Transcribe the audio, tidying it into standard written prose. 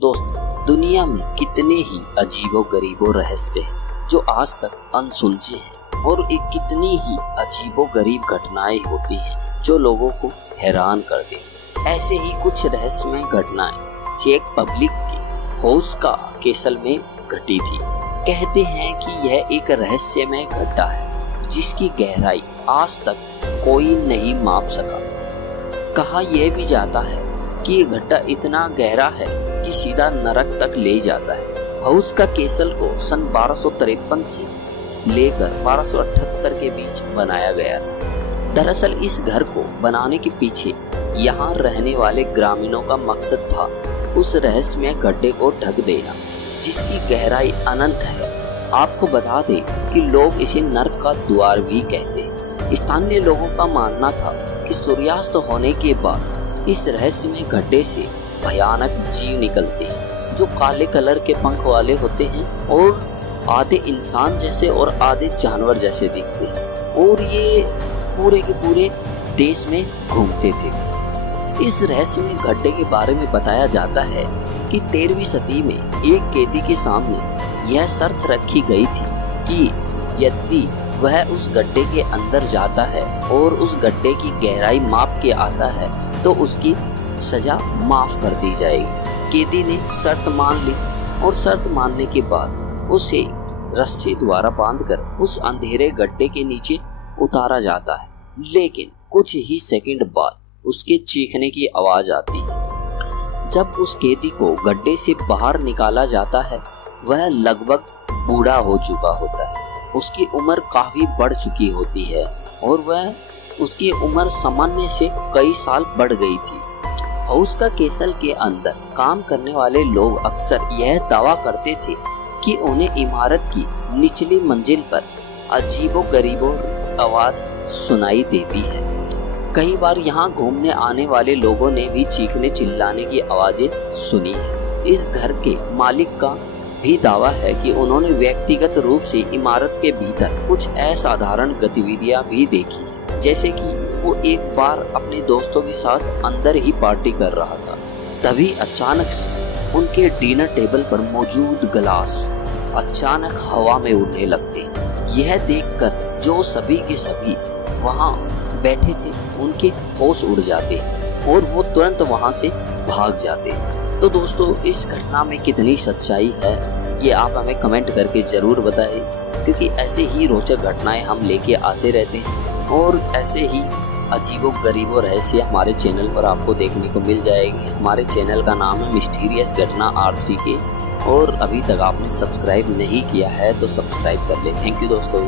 दोस्त, दुनिया में कितने ही अजीबो-गरीबो रहस्य हैं जो आज तक अनसुलझे हैं और एक कितनी ही अजीबो-गरीब घटनाएं होती हैं जो लोगों को हैरान कर देती। ऐसे ही कुछ रहस्यमय घटनाएं चेक पब्लिक के होस्का कैसल में घटी थी। कहते हैं कि यह एक रहस्यमय गड्ढा है जिसकी गहराई आज तक कोई नहीं माप सका। कहा यह भी जाता है कि यह गड्ढा इतना गहरा है कि सीधा नरक तक ले जाता है। होस्का कैसल को सन 1253 से लेकर 1278 के बीच बनाया गया था। दरअसल इस घर को बनाने के पीछे यहाँ रहने वाले ग्रामीणों का मकसद था उस रहस्यमय गड्ढे को ढक देना जिसकी गहराई अनंत है। आपको बता दें कि लोग इसे नर्क का द्वार भी कहते हैं। स्थानीय लोगों का मानना था कि सूर्यास्त होने के बाद इस रहस्यमय गड्ढे से भयानक जीव निकलते हैं जो काले कलर के पंख वाले होते हैं और आधे इंसान जैसे और आधे जानवर जैसे दिखते हैं और ये पूरे के पूरे देश में घूमते थे। इस रहस्यमय गड्ढे के बारे में बताया जाता है कि 13वीं सदी में एक कैदी के सामने यह शर्त रखी गई थी कि यदि वह उस गड्ढे के अंदर जाता है और उस गड्ढे की गहराई माप के आता है तो उसकी सजा माफ कर दी जाएगी। कैदी ने शर्त मान ली और शर्त मानने के बाद उसे रस्सी द्वारा बांधकर उस अंधेरे गड्ढे के नीचे उतारा जाता है। लेकिन कुछ ही सेकंड बाद उसके चीखने की आवाज आती है। जब उस कैदी को गड्ढे से बाहर निकाला जाता है वह लगभग बूढ़ा हो चुका होता है। उसकी उम्र काफी बढ़ चुकी होती है और उसकी उम्र सामान्य से कई साल बढ़ गई थी। होस्का कैसल के अंदर काम करने वाले लोग अक्सर यह दावा करते थे कि उन्हें इमारत की निचली मंजिल पर अजीबो-गरीबो आवाज सुनाई देती है। कई बार यहाँ घूमने आने वाले लोगों ने भी चीखने चिल्लाने की आवाजें सुनी है। इस घर के मालिक का भी दावा है कि उन्होंने व्यक्तिगत रूप से इमारत के भीतर कुछ असाधारण गतिविधियां भी देखी, जैसे कि वो एक बार अपने दोस्तों के साथ अंदर ही पार्टी कर रहा था। तभी अचानक से उनके डिनर टेबल पर मौजूद गिलास अचानक हवा में उड़ने लगते। यह देखकर जो सभी के सभी वहां बैठे थे उनके होश उड़ जाते और वो तुरंत वहां से भाग जाते। तो दोस्तों, इस घटना में कितनी सच्चाई है ये आप हमें कमेंट करके जरूर बताएं, क्योंकि ऐसे ही रोचक घटनाएं हम लेके आते रहते हैं और ऐसे ही अजीबो-गरीबो रहस्य हमारे चैनल पर आपको देखने को मिल जाएगी। हमारे चैनल का नाम है मिस्टीरियस घटना RCK और अभी तक आपने सब्सक्राइब नहीं किया है तो सब्सक्राइब कर ले। थैंक यू दोस्तों।